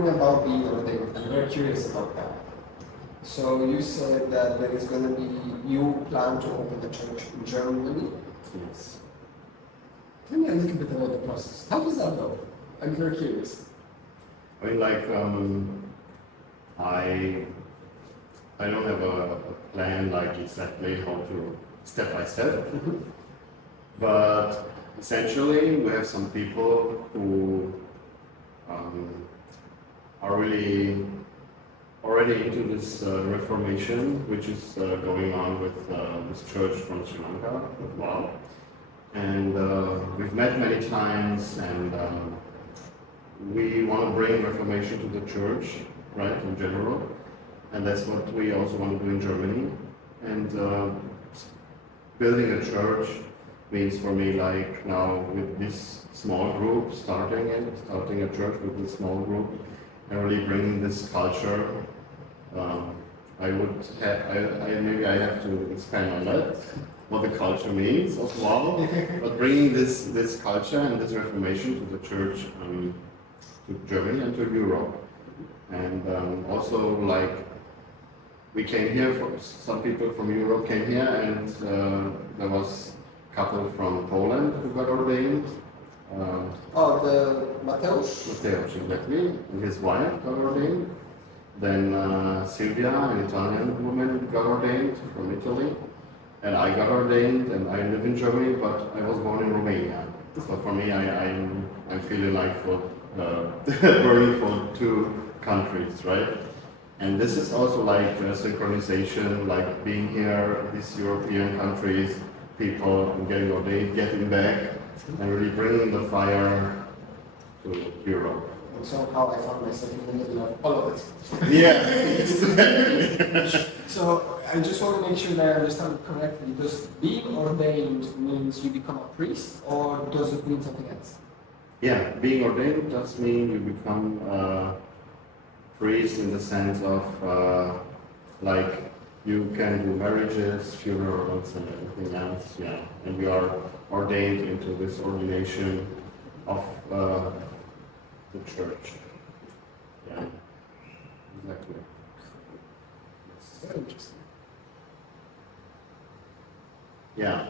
talking about being ordained, I'm very curious about that. So you said that there is going to be, you plan to open the church in Germany? Yes. Tell me a little bit about the process. How does that go? I'm very curious. I mean, like, I don't have a plan, like exactly how to step by step, but essentially we have some people who are really already into this reformation, which is going on with this church from Sri Lanka, with Wow. And we've met many times, and we want to bring reformation to the church, right, in general. And that's what we also want to do in Germany. And building a church means for me, like now with this small group, starting a church with this small group, and really bringing this culture. Maybe I have to expand on that, what the culture means of Wow, but bringing this culture and this reformation to the church, to Germany and to Europe. And also, like, we came here, some people from Europe came here, and there was a couple from Poland who got ordained. The Mateusz? Mateusz, exactly, and his wife got ordained. Then Silvia, an Italian woman, got ordained from Italy. And I got ordained, and I live in Germany, but I was born in Romania. So for me, I'm feeling like for burning for two countries, right? And this is also like a synchronization, like being here, these European countries, people getting ordained, getting back, and really bringing the fire to Europe. And somehow I found myself in the middle of all of it. Yeah. So I just want to make sure that I understand it correctly. Does being ordained means you become a priest, or does it mean something else? Yeah, being ordained does mean you become a priest in the sense of like you can do marriages, funerals, and everything else. Yeah, and we are ordained into this ordination of the church. Yeah, exactly. Very interesting. Yeah.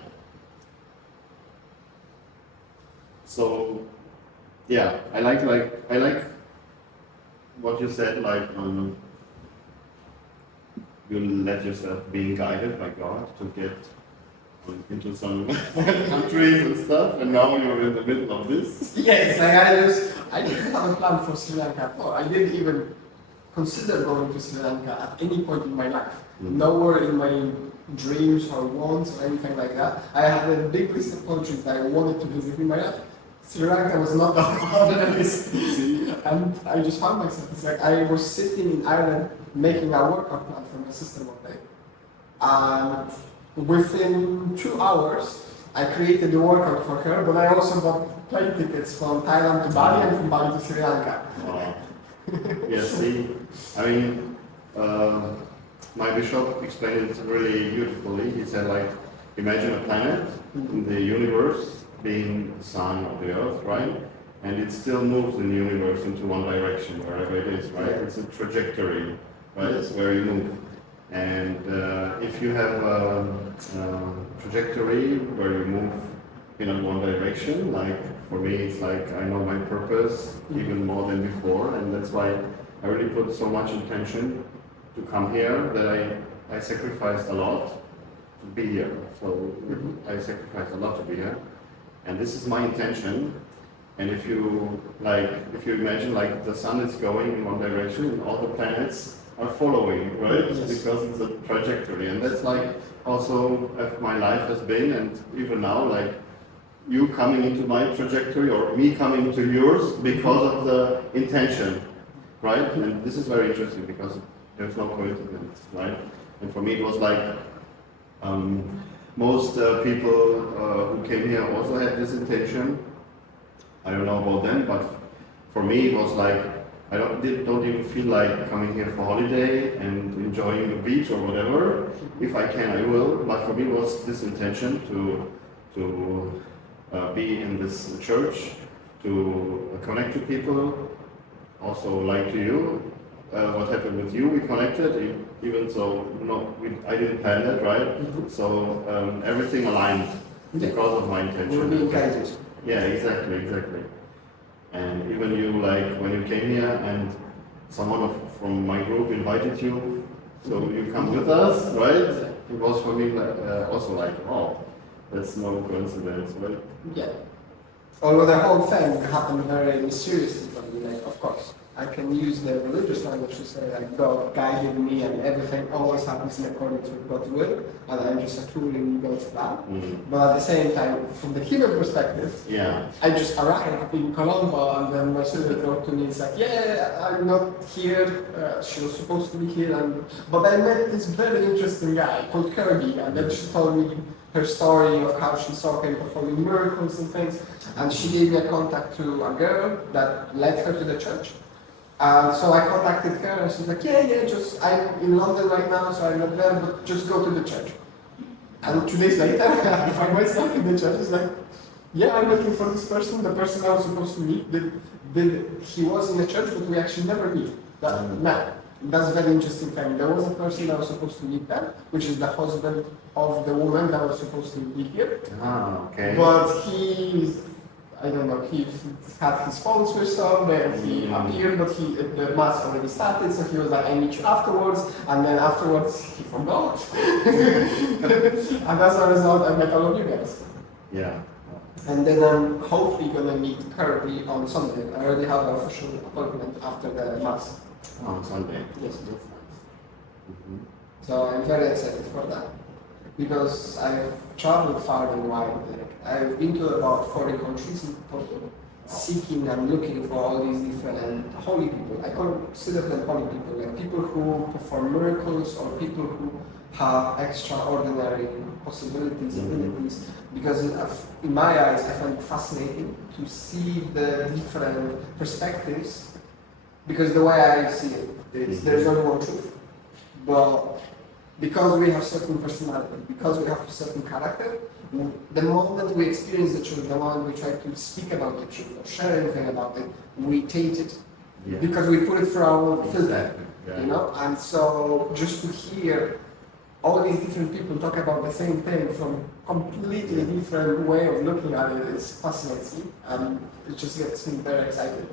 So, yeah, I like what you said. Like, you let yourself being guided by God to get into some countries and stuff, and now you're in the middle of this. Yes, I didn't have a plan for Sri Lanka. Oh, I didn't even consider going to Sri Lanka at any point in my life. Nowhere in my dreams or wants or anything like that. I had a big list of countries that I wanted to visit in my life. Sri Lanka was not on the list. And I just found myself, it's like I was sitting in Ireland making a workout plan for my sister one day. And within 2 hours, I created the workout for her, but I also got plane tickets from Thailand to Bali and from Bali to Sri Lanka. Wow. Yeah, see, I mean, my bishop explained it really beautifully. He said, like, imagine a planet in the universe being the sun of the earth, right? And it still moves in the universe into one direction, wherever it is, right? It's a trajectory, right? It's where you move. And if you have a trajectory where you move in one direction, like for me, it's like I know my purpose even more than before, and that's why I really put so much intention to come here that I sacrificed a lot to be here. So I sacrificed a lot to be here, and this is my intention. And if you imagine like the sun is going in one direction and all the planets are following, right? Yes. Because it's a trajectory, and that's like also my life has been, and even now, like you coming into my trajectory or me coming into yours because of the intention, right? And this is very interesting because there's no coincidence, right? And for me, it was like most people who came here also had this intention. I don't know about them, but for me, it was like I don't even feel like coming here for holiday and enjoying the beach or whatever. If I can, I will. But for me, it was this intention to be in this church, to connect to people, also like to you. What happened with you? We connected, even though I didn't plan that, right? So everything aligned because of my intention. We're being guided. Yeah, exactly. And even you, like when you came here and someone from my group invited you, so you come with us, right? It was for me also like, oh, that's no coincidence, right? Yeah. Although the whole thing happened very mysteriously for me, like, of course, I can use the religious language to say, like, God guided me and everything always happens in accordance with God's will, and I'm just a tool in God's plan. But at the same time, from the human perspective, I just arrived in Colombo, and then my sister wrote to me, it's like, yeah, I'm not here, she was supposed to be here, but I met this very interesting guy called Kirby, and then she told me her story of how she saw him performing miracles and things, and she gave me a contact to a girl that led her to the church. So I contacted her and she's like, yeah, just, I'm in London right now, so I'm not there, but just go to the church. And 2 days later, I find myself in the church. It's like, yeah, I'm looking for this person, the person I was supposed to meet. He was in the church, but we actually never meet. That's a very interesting thing. There was a person that was supposed to meet them, which is the husband of the woman that was supposed to be here. Okay. But I don't know, he had his phone switched off, then he appeared, but the mass already started, so he was like, I meet you afterwards, and then afterwards he forgot. And as a result, I met all of you guys. Yeah. And then I'm hopefully gonna meet Kirby on Sunday. I already have an official appointment after the mass. On Sunday? Yes, that's nice. So I'm very excited for that. Because I've traveled far and wide. Like, I've been to about 40 countries in total, seeking and looking for all these different holy people. I consider them holy people, like people who perform miracles or people who have extraordinary possibilities, abilities. Because in my eyes, I find it fascinating to see the different perspectives. Because the way I see it, there's only one truth. But because we have certain personality, because we have a certain character, the moment we experience the truth, the moment we try to speak about the truth or share anything about it, we taint it. Because we put it through our own filter, you know? And so just to hear all these different people talk about the same thing from completely different way of looking at it is fascinating, and it just gets me very excited.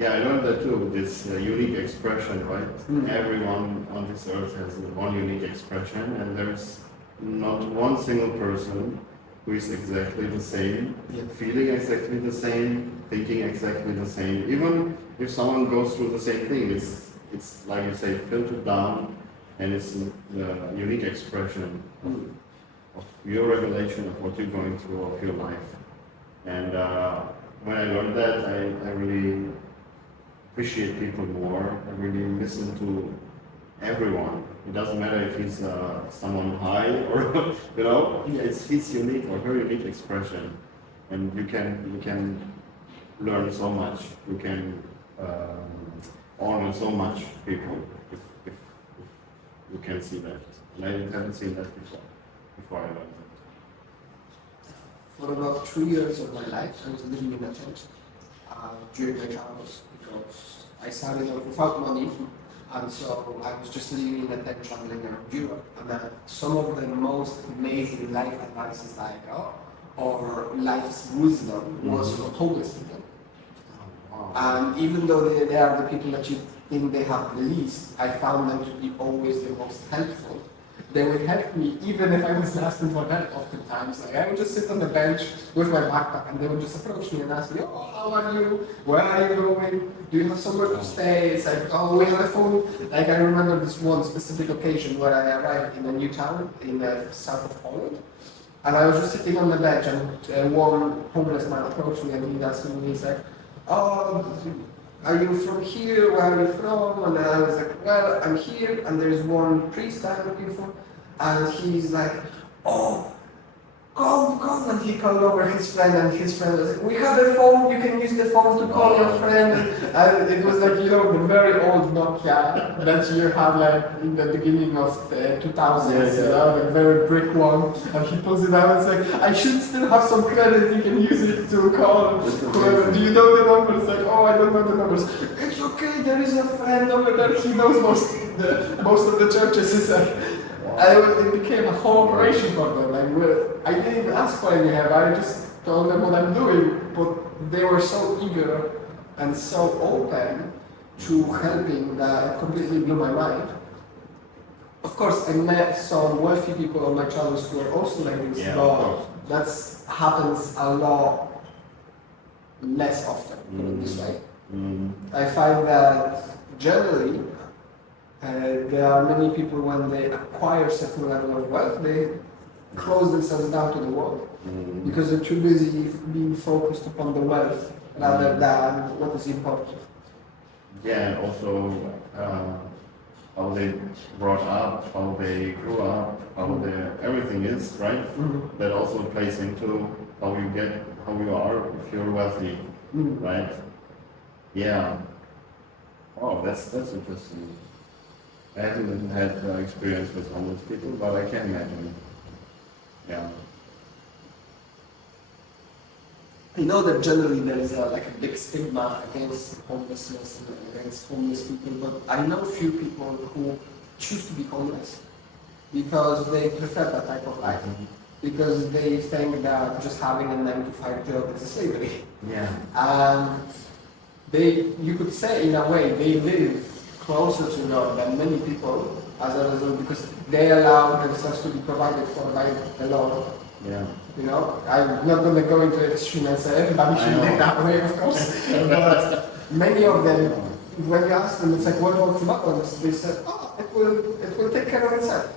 I learned that too, this unique expression, right? Everyone on this earth has one unique expression, and there's not one single person who is exactly the same, feeling exactly the same, thinking exactly the same. Even if someone goes through the same thing, it's like you say, filtered down, and it's the unique expression of your revelation of what you're going through, of your life. And when I learned that, I really appreciate people more. I really listen to everyone. It doesn't matter if he's someone high or it's his unique or her unique expression, and you can learn so much. You can honor so much people if you can see that. And I haven't seen that before I learned that. For about 2 years of my life, I was living in a tent during my travels, because I started off without money, and so I was just living in a tent traveling around Europe. And some of the most amazing life advices that I got, or life's wisdom, was from homeless people. And even though they are the people that you think they have the least, I found them to be always the most helpful. They would help me even if I wasn't asking for help oftentimes. Like, I would just sit on the bench with my backpack and they would just approach me and ask me, oh, how are you? Where are you going? Do you have somewhere to stay? It's like, oh, we have a phone. Like, I remember this one specific occasion where I arrived in a new town in the south of Poland. And I was just sitting on the bench and one homeless man approached me and he asked me, he's like, oh, are you from here? Where are you from? And I was like, well, I'm here, and there's one priest I'm looking for. And he's like, oh, come, and he called over his friend, and his friend was like, we have a phone, you can use the phone to call your friend, and it was like, the very old Nokia that you had like in the beginning of the 2000s, the very brick one, and he pulls it out and it's like, I should still have some credit, you can use it to call whoever, do you know the numbers? Like, oh, I don't know the numbers. It's okay, there is a friend over there, he knows most of the churches. It's like, and it became a whole operation for them. Like, I didn't even ask for any help. I just told them what I'm doing. But they were so eager and so open to helping that it completely blew my mind. Of course, I met some wealthy people on my travels who are also like this, but that happens a lot less often, put it this way. I find that generally, there are many people when they acquire a certain level of wealth, they close themselves down to the world because they're too busy being focused upon the wealth rather than what is important. Yeah, and also how they brought up, how they grew up, how everything is, right? That also plays into how you are if you're wealthy, right? Yeah. Oh, that's interesting. I haven't had experience with homeless people, but I can imagine. Yeah. I know that generally there is a big stigma against homelessness and against homeless people, but I know few people who choose to be homeless because they prefer that type of life. Because they think that just having a 9-to-5 job is a slavery. Yeah. And you could say in a way, they live closer to God than many people as a result because they allow themselves to be provided for by the Lord. Yeah. I'm not going to go into the extreme and say everybody should live that way, of course. But many of them, when you ask them, it's like, what about tomorrow? They said, it will take care of itself,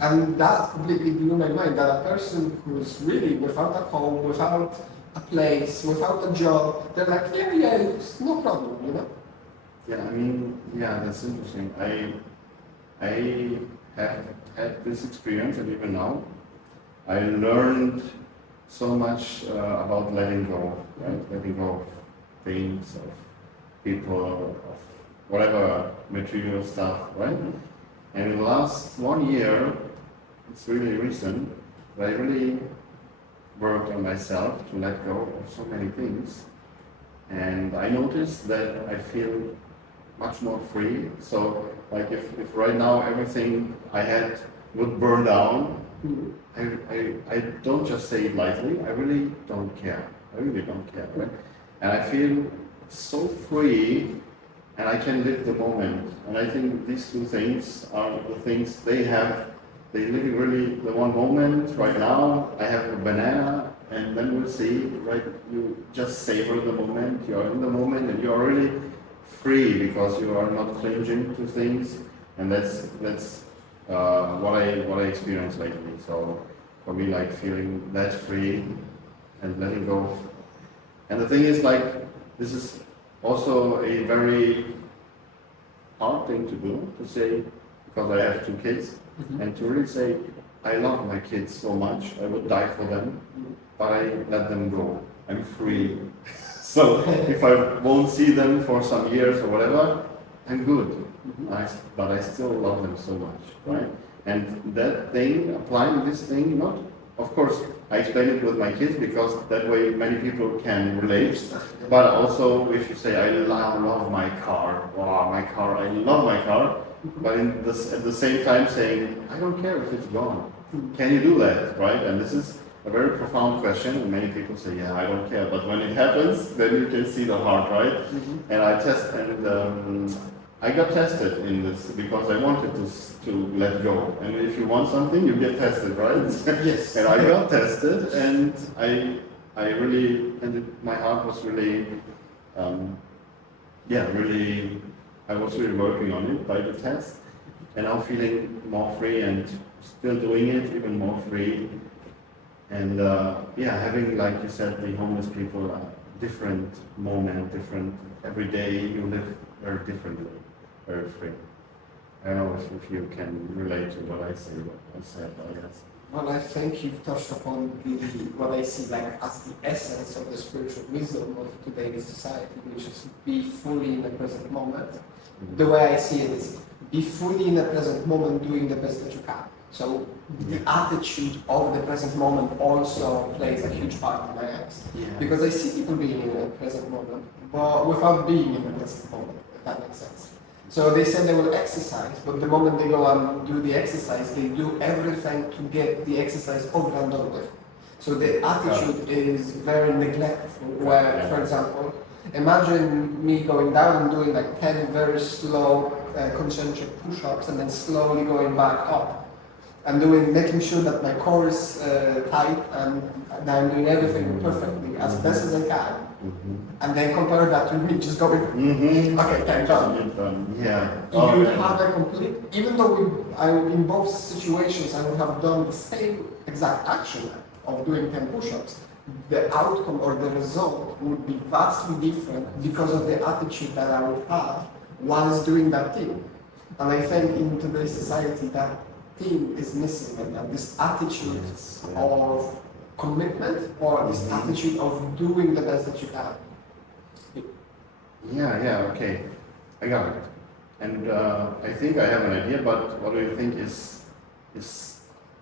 And that completely blew my mind, that a person who's really without a home, without a place, without a job, they're like, yeah, it's no problem, Yeah, I mean, that's interesting. I have had this experience, and even now, I learned so much about letting go, right? Letting go of things, of people, of whatever material stuff, right? And in the last 1 year, it's really recent, but I really worked on myself to let go of so many things. And I noticed that I feel much more free. So, like if right now everything I had would burn down, I don't just say it lightly, I really don't care. I really don't care, right? And I feel so free and I can live the moment. And I think these two things are the things they live really the one moment right now. I have a banana and then we'll see, right? You just savor the moment, you are in the moment and you are really free because you are not clinging to things. And that's what I experienced lately. So for me, like feeling that free and letting go. And the thing is, like, this is also a very hard thing to do, to say, because I have 2 kids, and to really say, I love my kids so much, I would die for them, but I let them go. I'm free. So if I won't see them for some years or whatever, I'm good. But I still love them so much, right? And that thing, applying this thing, not, of course, I explain it with my kids because that way many people can relate. But also, if you say, I love my car, wow, my car, I love my car, but at the same time saying, I don't care if it's gone. Can you do that, right? And this is a very profound question, and many people say, yeah, I don't care. But when it happens, then you can see the heart, right? And I got tested in this because I wanted to let go. And if you want something, you get tested, right? Yes. And I got tested, and my heart was really, I was really working on it by the test. And I'm feeling more free and still doing it even more free. And having, like you said, the homeless people, different moment, different, every day you live very differently. Very free. I don't know if you can relate to what I said, I guess. Well, I think you've touched upon what I see like as the essence of the spiritual wisdom of today's society, which is be fully in the present moment. The way I see it is be fully in the present moment, doing the best that you can. So the attitude of the present moment also plays a huge part in my eyes. Yeah. Because I see people being in the present moment, but without being in the present moment, if that makes sense. So they say they will exercise, but the moment they go and do the exercise, they do everything to get the exercise over and done with. So the attitude is very neglectful, where, for example, imagine me going down and doing like 10 very slow concentric push-ups and then slowly going back up. And making sure that my core is tight and that I'm doing everything perfectly, as best as I can. And then compare that to me just going, okay, thank God. Yeah. You would have a complete, even though in both situations I would have done the same exact action of doing 10 push-ups, the outcome or the result would be vastly different because of the attitude that I would have whilst doing that thing. And I think in today's society that thing is missing, and this attitude of commitment or this attitude of doing the best that you can. Yeah, okay. I got it. And I think I have an idea, but what do you think is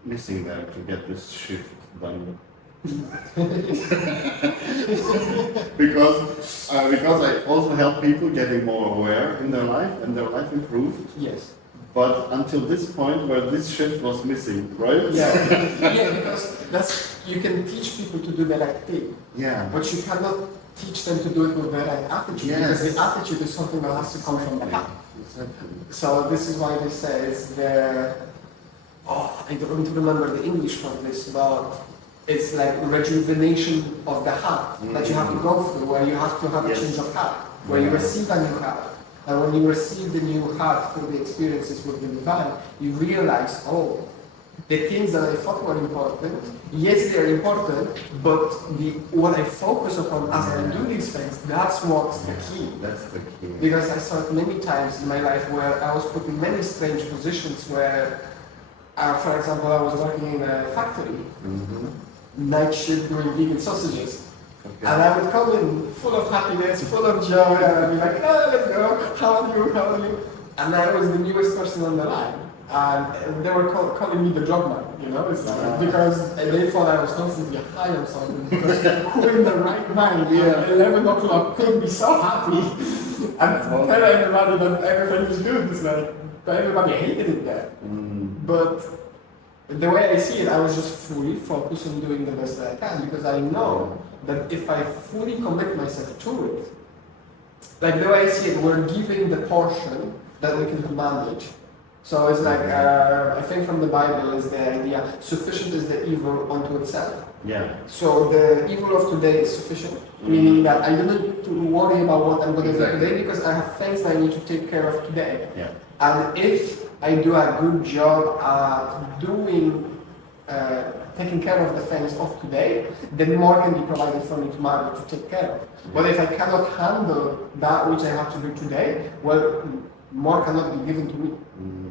missing there to get this shift done? because I also help people getting more aware in their life and their life improved. Yes. But until this point where this shift was missing, right? Yeah, because you can teach people to do the right thing. Yeah. But you cannot teach them to do it with the right attitude, because the attitude is something that has to come from the heart. Exactly. So this is why they say it's the, I don't remember the English for this, but it's like rejuvenation of the heart that you have to go through, where you have to have a change of heart, where you receive a new heart. And when you receive the new heart through the experiences with the divine, you realize, the things that I thought were important, yes, they're important, but what I focus upon as I do these things, that's what's the key. That's the key. Because I saw it many times in my life where I was put in many strange positions where, for example, I was working in a factory, night shift doing vegan sausages. Okay. And I would come in full of happiness, full of joy, and I'd be like, let's go, how are you? And I was the newest person on the line. And they were calling me the job man, it's like, because they thought I was constantly high on something, because who in the right mind at 11 o'clock could be so happy and tell everybody that everything is good. It's like, but everybody hated it there. But the way I see it, I was just fully focused on doing the best that I can, because I know that if I fully commit myself to it, like the way I see it, we're giving the portion that we can manage. So it's like, I think from the Bible is the idea, sufficient is the evil unto itself. Yeah. So the evil of today is sufficient, meaning that I don't need to worry about what I'm going to do today, because I have things that I need to take care of today. Yeah. And if I do a good job at taking care of the things of today, then more can be provided for me tomorrow to take care of. But if I cannot handle that which I have to do today, well, more cannot be given to me,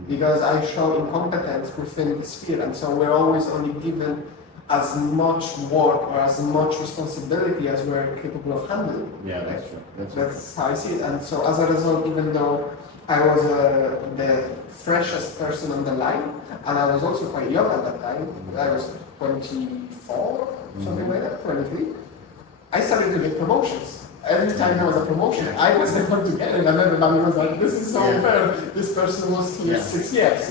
because I show incompetence within the sphere, and so we're always only given as much work or as much responsibility as we're capable of handling. Yeah, that's true. That's how I see it. And so as a result, even though I was the freshest person on the line, and I was also quite young at that time, I was 24, something like that, 23, I started to get promotions. Every time there was a promotion, I was the one to get it, and everybody was like, this is so unfair. This person was here 6 years,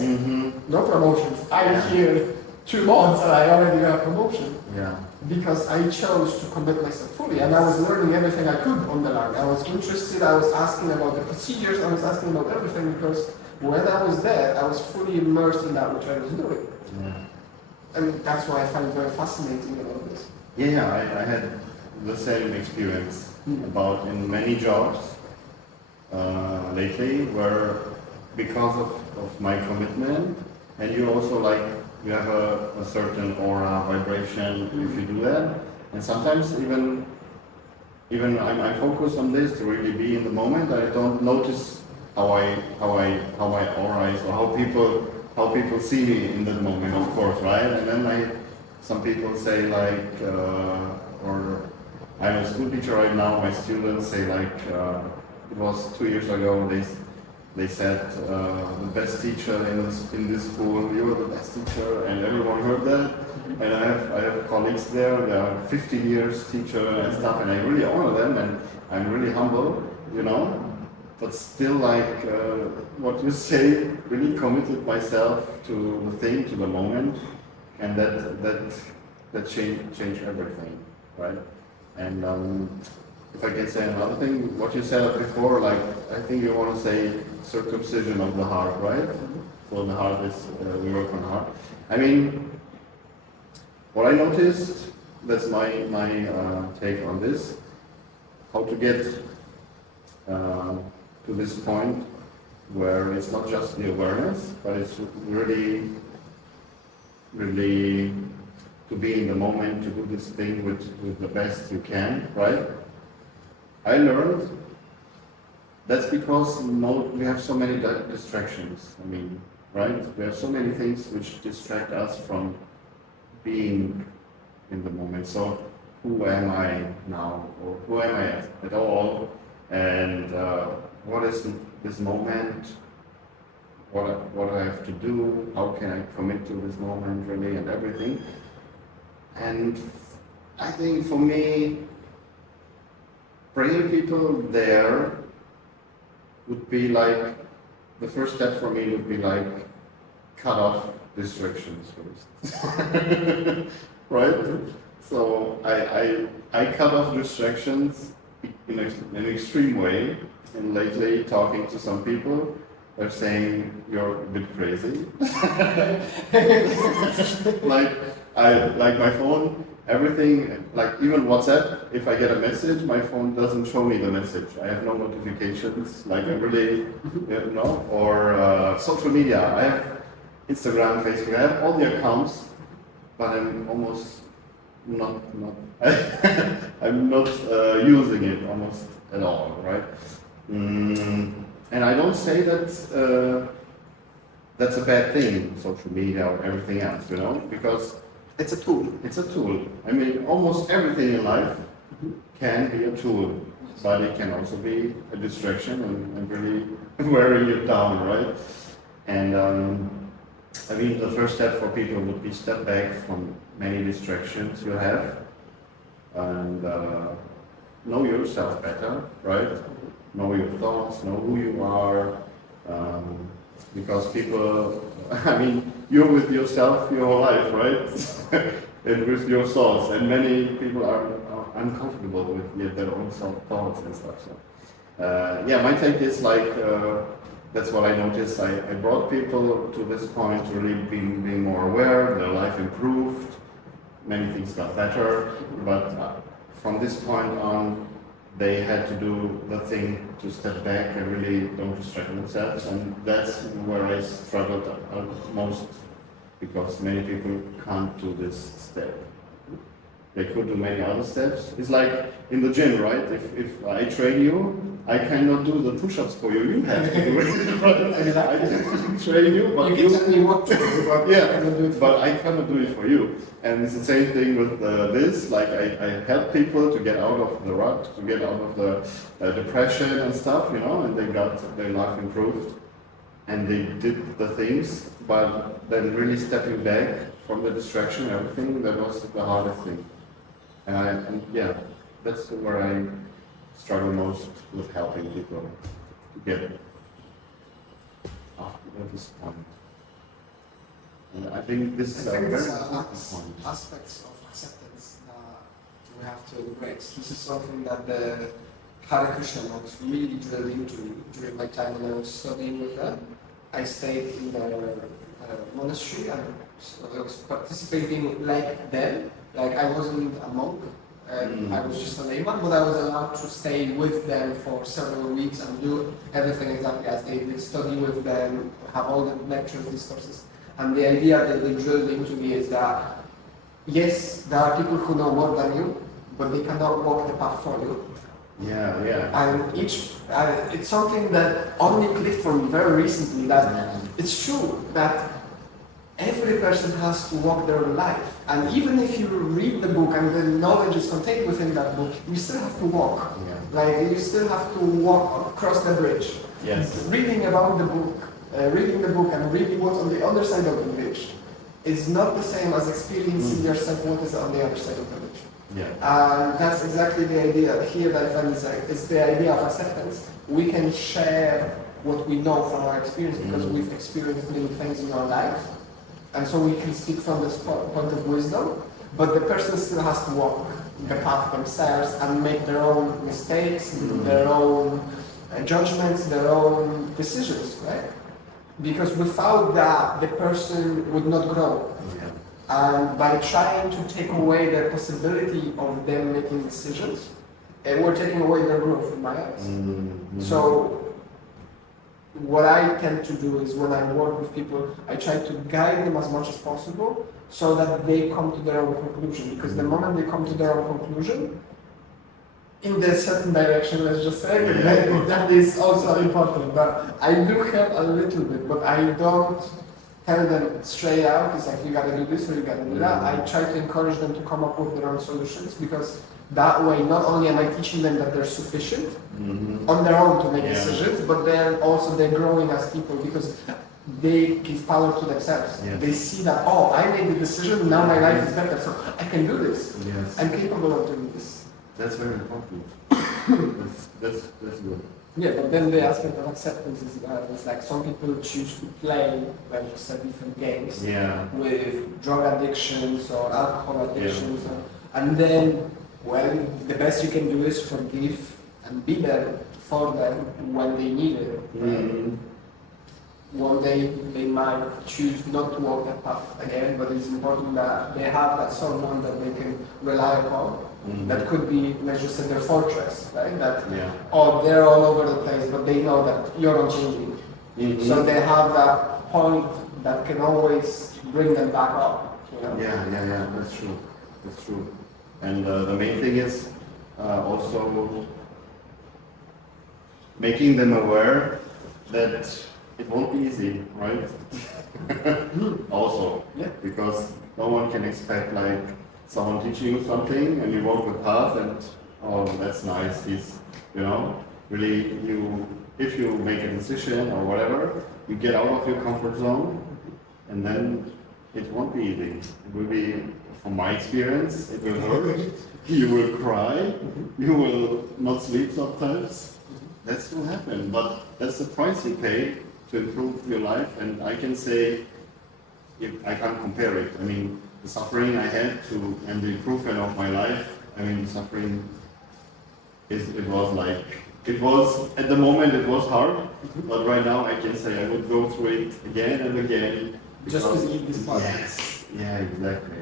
no promotions. I'm here 2 months and I already got a promotion. Yeah. Because I chose to commit myself fully, and I was learning everything I could on the line. I was interested, I was asking about the procedures, I was asking about everything, because when I was there, I was fully immersed in that which I was doing. Yeah. And that's why I find it very fascinating about this. Yeah, I had the same experience about in many jobs lately, where because of my commitment, and you also you have a certain aura vibration if you do that, and sometimes even I'm focused on this to really be in the moment. I don't notice how my aura is, or how people how people see me in that moment, of course, right? And then some people say like, or I'm a school teacher right now. My students say like, it was 2 years ago. They said the best teacher in this school. You were the best teacher, and everyone heard that. And I have colleagues there. They are 15 years teacher and stuff, and I really honor them, and I'm really humble, you know. But still, like what you say, really committed myself to the thing, to the moment, and that changed everything, right? And if I can say another thing, what you said before, like I think you want to say circumcision of the heart, right? So the heart is we work on heart. I mean, what I noticed, that's my take on this, how to get to this point where it's not just the awareness, but it's really to be in the moment, to do this thing with the best you can, right? I learned that's because we have so many distractions. I mean, right? We have so many things which distract us from being in the moment. So who am I now, or who am I at all? And what is this moment? What do I have to do? How can I commit to this moment really, and everything? And I think for me, bringing people there would be like, the first step for me would be like, cut off distractions first. Right? So I cut off distractions in an extreme way, and lately talking to some people, they're saying you're a bit crazy. like my phone, everything, like even WhatsApp, if I get a message, my phone doesn't show me the message. I have no notifications, like I really, you know, or social media. I have Instagram, Facebook, I have all the accounts, but I'm almost not I'm not using it almost at all, right? And I don't say that that's a bad thing, social media or everything else, you know, because It's a tool. it's a tool. I mean, almost everything in life can be a tool, but it can also be a distraction and really wearing you down, right? And I mean, the first step for people would be step back from many distractions you have and know yourself better, right? Know your thoughts, know who you are, because people, I mean, you're with yourself your whole life, right? And with your thoughts, and many people are uncomfortable with their own thoughts and stuff. So, yeah, my take is like, that's what I noticed. I brought people to this point to really being more aware, their life improved, many things got better, but from this point on, they had to do the thing to step back and really don't distract themselves, and that's where I struggled most, because many people can't do this step. They could do many other steps. It's like in the gym, right? If I train you, I cannot do the push-ups for you. You have to do it. Right? I can train you, but you can tell me what to do, but yeah, but I cannot do it for you. And it's the same thing with this. Like I help people to get out of the rut, to get out of the depression and stuff, you know, and they got their life improved, and they did the things. But then really stepping back from the distraction, everything, that was the hardest thing. And yeah, that's where I struggle most with helping people to get up at this point. And I think this is a very important point. Aspects of acceptance that we have to embrace. This is something that the Hare Krishna monks really drilled into me during my time when I was studying with them. I stayed in the monastery and I was participating like them. Like I wasn't a monk, I was just a layman, but I was allowed to stay with them for several weeks and do everything exactly as they did, study with them, have all the lectures, discourses. And the idea that they drilled into me is that, yes, there are people who know more than you, but they cannot walk the path for you. Yeah, yeah. And it's something that only clicked for me very recently, that it's true that every person has to walk their own life. And even if you read the book and the knowledge is contained within that book, you still have to walk. Yeah. Like, you still have to walk across the bridge. Yes. Reading about the book, reading the book and reading what's on the other side of the bridge is not the same as experiencing yourself what is on the other side of the bridge. Yeah. And that's exactly the idea here that I find is like, it's the idea of acceptance. We can share what we know from our experience because we've experienced many things in our life. And so we can speak from this point of wisdom, but the person still has to walk the path themselves and make their own mistakes, their own judgments, their own decisions, right? Because without that, the person would not grow. Yeah. And by trying to take away the possibility of them making decisions, we're taking away their growth in my eyes. So what I tend to do is when I work with people, I try to guide them as much as possible so that they come to their own conclusion. Because the moment they come to their own conclusion, in the certain direction, let's just say, that is also important. But I do help a little bit, but I don't tell them straight out, it's like you gotta do this or you gotta do that. I try to encourage them to come up with their own solutions because that way, not only am I teaching them that they're sufficient on their own to make decisions, but then also they're growing as people because they give power to themselves. Yes. They see that, oh, I made the decision, now my life is better, so I can do this. Yes. I'm capable of doing this. That's very important. that's good. Yeah, but then the aspect of acceptance is like some people choose to play, like you said, different games with drug addictions or alcohol addictions, and then, well, the best you can do is forgive and be there for them when they need it. One day they might choose not to walk that path again, but it's important that they have that someone that they can rely upon. That could be, let's just say, their fortress, right? That, oh, they're all over the place, but they know that you're not changing. So they have that point that can always bring them back up. You know? Yeah, that's true. That's true. And the main thing is also making them aware that it won't be easy, right? Also, because no one can expect like someone teaching you something and you walk the path and oh, that's nice. He's, really if you make a decision or whatever, you get out of your comfort zone, and then it won't be easy. It will be, from my experience, it will hurt. You will cry. You will not sleep sometimes. That will happen, but that's the price you pay to improve your life. And I can say, I can't compare it. I mean, the suffering I had and the improvement of my life. I mean, suffering it was at the moment it was hard, but right now I can say I would go through it again and again. Just to leave this part. Yes, yeah, exactly.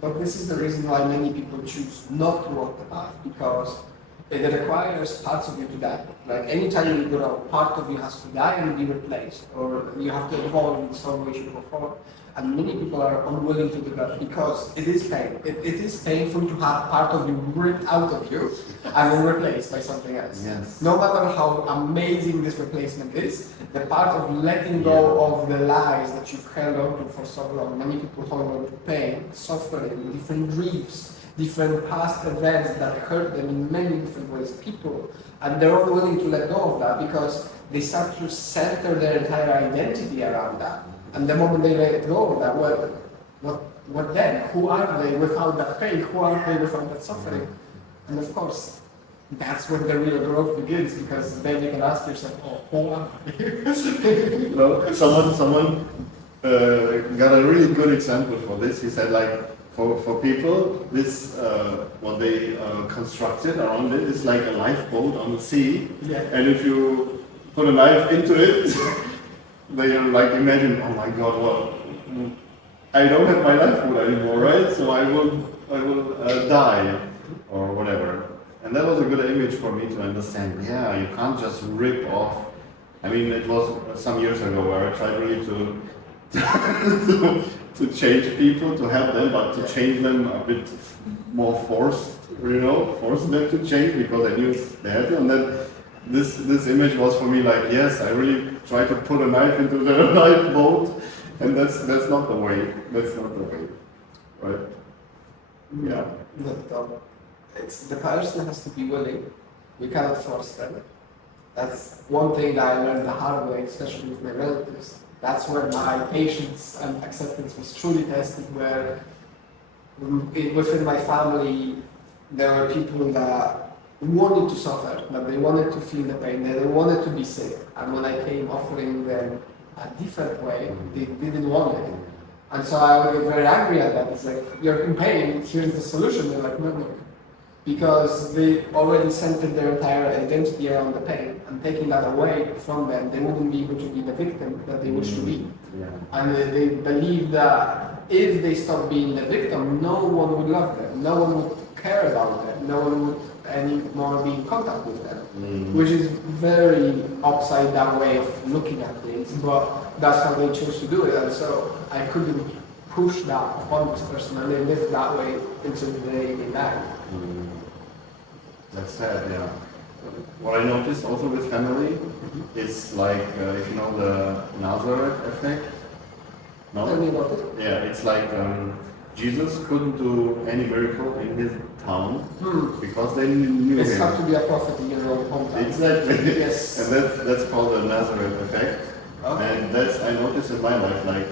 But this is the reason why many people choose not to walk the path, because it requires parts of you to die. Like anytime you grow, part of you has to die and be replaced, or you have to evolve in some way, shape, or form. And many people are unwilling to do that because it is pain. It is painful to have part of you ripped out of you and then replaced by something else. Yes. No matter how amazing this replacement is, the part of letting go of the lies that you've held on to for so long. Many people hold on to pain, suffering, different griefs, different past events that hurt them in many different ways. People, and they're unwilling to let go of that because they start to center their entire identity around that. And the moment they let go of that, well, what then? Who are they without that pain? Who are they without that suffering? And of course, that's when the real growth begins, because then you can ask yourself, oh, who am I? Well, someone got a really good example for this. He said, like, for people, this what they constructed around it is like a lifeboat on the sea. Yeah. And if you put a knife into it, they are like, imagine, oh my God, well, I don't have my lifeboat anymore, right? So I will die or whatever. And that was a good image for me to understand. Yeah, you can't just rip off. I mean, it was some years ago where I tried really to change people, to help them, but to change them a bit more force them to change because I knew they had to. And then this image was for me like, yes, I really try to put a knife into the lifeboat And that's not the way. That's not the way, right? Yeah. Not at all. It's the person has to be willing. We cannot force them. That's one thing that I learned the hard way, especially with my relatives. That's where my patience and acceptance was truly tested, where within my family there were people that wanted to suffer, that they wanted to feel the pain, that they wanted to be sick. And when I came offering them a different way, they didn't want it. And so I would get very angry at that. It's like, you're in pain, here's the solution. They're like, no, no. Because they already centered their entire identity around the pain, and taking that away from them, they wouldn't be able to be the victim that they wish to be. Yeah. And they believe that if they stop being the victim, no one would love them, no one would care about them, no one would anymore be in contact with them. Which is very upside down way of looking at things, but that's how they chose to do it. And so I couldn't push that upon this person, and they lived that way until the day they died. That's sad, yeah. What I noticed also with family is like, if you know the Nazareth effect, no? Tell me about it. Yeah, it's like Jesus couldn't do any miracle in his town because they knew It's him. have to be a prophet in your own hometown. Exactly. Yes. And that's called the Nazareth effect. Okay. And that's I noticed in my life, like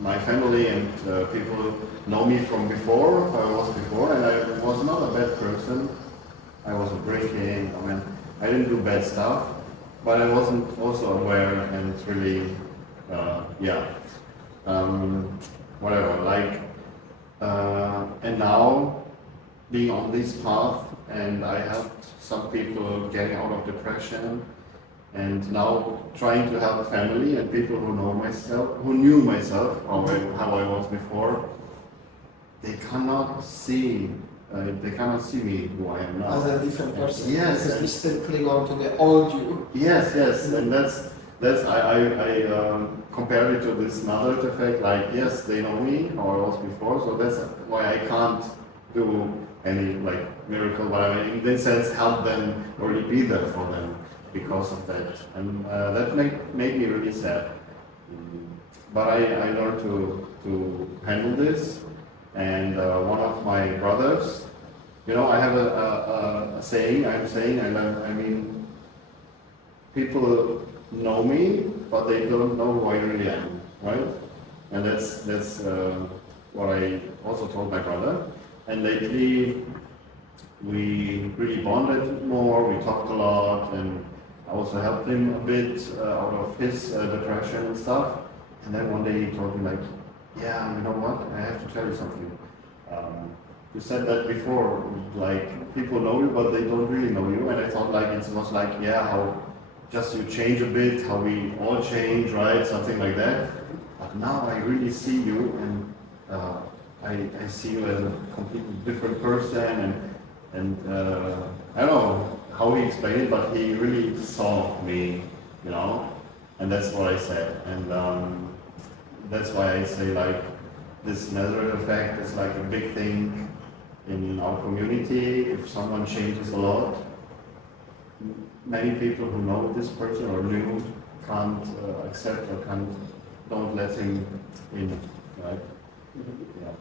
my family and people know me from before, how I was before, and I was not a bad person. I wasn't drinking, I mean, I didn't do bad stuff, but I wasn't also aware and really, whatever, like, and now being on this path, and I helped some people getting out of depression, and now trying to help family and people who know myself, who knew myself, how I was before, they cannot see me who I am now. As a different person. Yes. Because we still cling on to the old you. Yes, and that's I compared it to this Nazareth effect. Like, yes, they know me how I was before, so that's why I can't do any like miracle. But I mean, in this sense, help them or be there for them because of that, and that made me really sad. But I learned to handle this. And one of my brothers, you know, I have a saying, I mean, people know me, but they don't know who I really am, right? And that's what I also told my brother. And lately, we really bonded more, we talked a lot, and I also helped him a bit out of his depression and stuff. And then one day he told me like, yeah, you know what? I have to tell you something. You said that before, like people know you, but they don't really know you. And I thought like it was like, yeah, how just you change a bit, how we all change, right? Something like that. But now I really see you, and I see you as a completely different person. And I don't know how he explained it, but he really saw me, you know. And that's what I said. And that's why I say like this Nazareth effect is like a big thing in our community. If someone changes a lot, many people who know this person or knew can't accept or don't let him in, right? Yeah.